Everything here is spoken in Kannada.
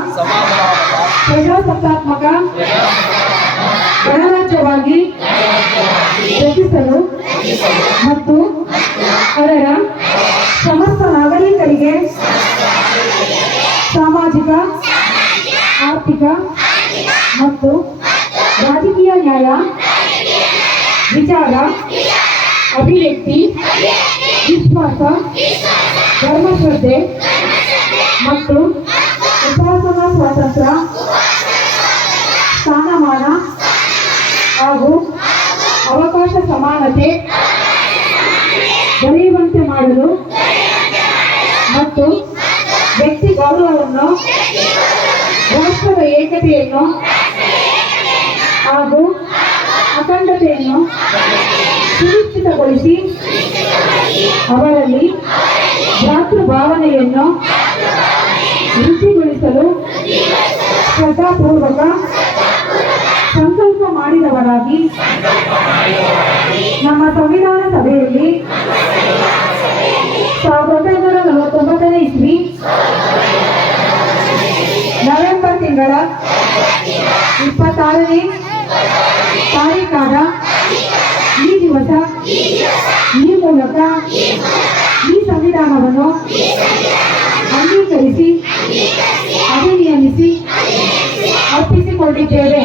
ಸಮಭಾವದ ಸಮಭಾವದ ಪ್ರಜಾಸತ್ತಾತ್ಮಕ ಗಣರಾಜ್ಯವಾಗಿ ರಚಿಸಲು ಮತ್ತು ಅದರ ಸಮಸ್ತ ನಾಗರಿಕರಿಗೆ ಸಾಮಾಜಿಕ ಆರ್ಥಿಕ ಮತ್ತು ರಾಜಕೀಯ ನ್ಯಾಯ ವಿಚಾರ ಅಭಿವ್ಯಕ್ತಿ ವಿಶ್ವಾಸ ಧರ್ಮಶ್ರದ್ಧೆ ಹಾಗೂ ಅವಕಾಶ ಸಮಾನತೆ ದೊರೆಯುವಂತೆ ಮಾಡಲು ಮತ್ತು ವ್ಯಕ್ತಿ ಗೌರವವನ್ನು, ರಾಷ್ಟ್ರದ ಏಕತೆಯನ್ನು ಹಾಗೂ ಅಖಂಡತೆಯನ್ನು ಸುನಿಶ್ಚಿತಗೊಳಿಸಿ ಅವರಲ್ಲಿ ಭ್ರಾತೃ ಭಾವನೆಯನ್ನು ವೃದ್ಧಿಗೊಳಿಸಲು ಶ್ರದ್ಧಾಪೂರ್ವಕ ಮಾಡಿದವರಾಗಿ ನಮ್ಮ ಸಂವಿಧಾನ ಸಭೆಯಲ್ಲಿ ಸಾವಿರದ ಒಂಬೈನೂರ ನಲವತ್ತೊಂಬತ್ತನೇ ಇಸ್ವಿ ನವೆಂಬರ್ ತಿಂಗಳ ಇಪ್ಪತ್ತಾರನೇ ತಾರೀಕಾದ ಈ ದಿವಸ ಈ ಮೂಲಕ ಈ ಸಂವಿಧಾನವನ್ನು ಅಂಗೀಕರಿಸಿ ಅಧಿನಿಯಮಿಸಿ ಅರ್ಪಿಸಿಕೊಂಡಿದ್ದೇವೆ.